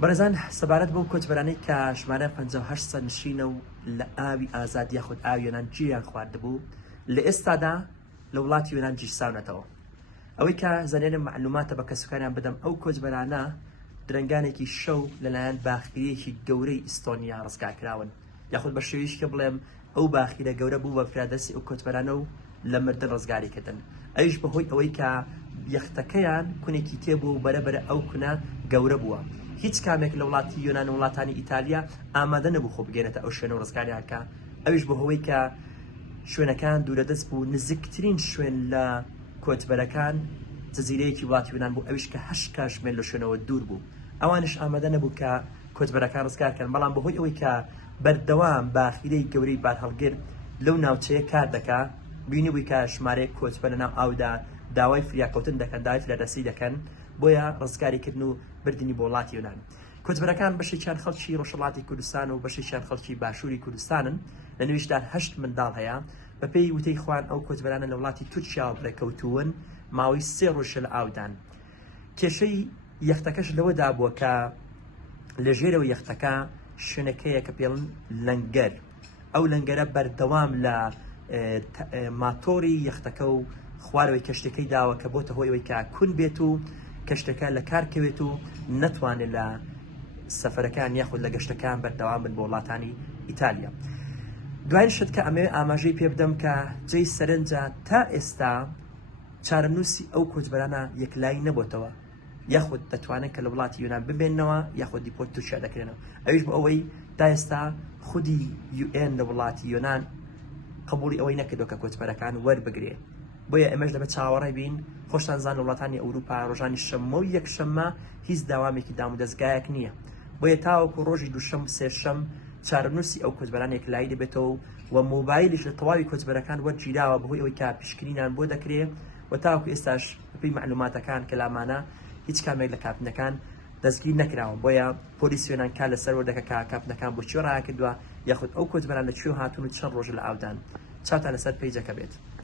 بەڕێزان سەبارەت بەو کۆچبەرانەی کە ژمارە 58 سەد نشینە و لە ئاوی ئازاد یاخود ئاوی یۆنان گیریان خواردبوو لە ئێستادا لە وڵاتی یۆنان گیرساونەتەوە. ئەوەی کە زانێنم معلوماتە بە کەسوکاریان بدەم ئەو کۆچبەرانە درنگانێکی شەو لەلایەن باخیرەیەکی گەورەی ئیستۆنیا ڕزگارکراون، یاخود بە شێوەیەکی کە بڵێم ئەو باخیرە گەورە بوو بە فرادەسی ئەو کۆچبەرانە و لە مردن ڕزگاریکردن. ئەویش بەهۆی ئەوەی کە یەختەکەیان کونێکی تێبوو و بەرەبەرە ئەو کونە گەورە بووە. هیچ کامێک لە وڵاتی یۆنان و وڵاتانی ئیتالیا ئامادە نەبوو خۆ بگێنێتە ئەو شوێنە و ڕزگاریانکە. ئەویش بەهۆی کە شوێنەکان دوورەدەست بوو، نزیکترین شوێن لە کۆچبەرەکان جزیرەیەکی وڵاتی یۆنان بوو، ئەویش کە 8 کاتژمێر لە شوێنەوە دوور بوو. ئەوانش ئامادە نەبوو کە کۆچبەرەکان ڕزگارکەن، بەڵام بەهۆی ئەوەی کە بەردەوام باخیرەی گەورەی بار هەڵگر لەو ناوچەیە کار دەکا، بینی بووی کە ژمارەیەک کۆچبەر لەناو ئاودا داوای فریاکەوتن دەکەن، داوای فرادەسی دەکەن، بۆیە ڕزگاریکردن و بردننی بۆ وڵاتی یۆنان. کۆچبەرەکان بەشێکیان خەڵکی ڕۆژهەڵاتی کوردستان و بەشێکیان خەڵکی باشووری کوردستانن، لە نوێژدا 8 منداڵ هەیە. بەپێی وتەی خوان ئەو کۆچبەرانە لە وڵاتی تورکیا بڕێکەوتوون، ماوەی 3 ڕۆژە لە ئاودان. کێشەی یەختەکەش لەوەدا بووە کە لە ژێرەوە یەختەکە شوێنەکەیە کە پێڵن لەنگەر، ئەو لەنگەرە بەردەوام لە ماتۆری یەختەکە و خوارەوەی کەشتەکەی داوە کە بۆتە هۆی ئەوەی کە کون بێت و کەشتەکە لە کارکەوێت و نەتوانێت لە سەفەرەکان یاخود لە گەشتەکان بەردەوام بن بۆ وڵاتانی ئیتالیا. دوای شت کە ئەمێ ئاماژەی پێ بدەم کە جێی سەرنجە تا ئێستا چارەنووسی ئەو کۆچبەرانە یەکلایی نەبووتەوە، یاخود دەتوانێت کە لە وڵاتی یۆنان ببێنەوە یاخود دیپۆرت تورکیا دەکرێنەوە. ئەویش بۆ ئەوەی تا ئێستا خودی UN لە وڵاتی یۆنان قبولی ئەوەی نەکردو کە کۆچبەرەکان وەربگرێ. بۆیە ئێمەش دەبێت چاوەڕێ بین. خۆشتان زان لە وڵاتانی ئەوروپا ڕۆژانی شەممە و یەکشەممە هیچ داوامێکی دام و دەستگایەک نییە، بۆیە تاوەکو ڕۆژی دووشەم سێشەم چارەنووسی ئەو کۆچبەران یەکلایی دەبێتەوە و مۆبایلیش لە تەواوی کۆچبەرەکان وەرگیراوە بەهۆی ئەوەی کە پیشکرینیان بۆ دەکرێت و تاوەکو ئێستاش بەپێی معلوماتەکان کە لامانە هیچ کامێک لە کاپنەکان دەستگیر نەکراوە. بۆیە پۆلیس یۆنان کار لەسەر وەردەکە کە کاپنەکان بۆ چی ڕایکردووە، یاخود ئەو کۆچبەران لە کوێ هاتوون و چەند ڕۆژە لە ئاودان. چاوتان لەسەر پەیجەکە بێت.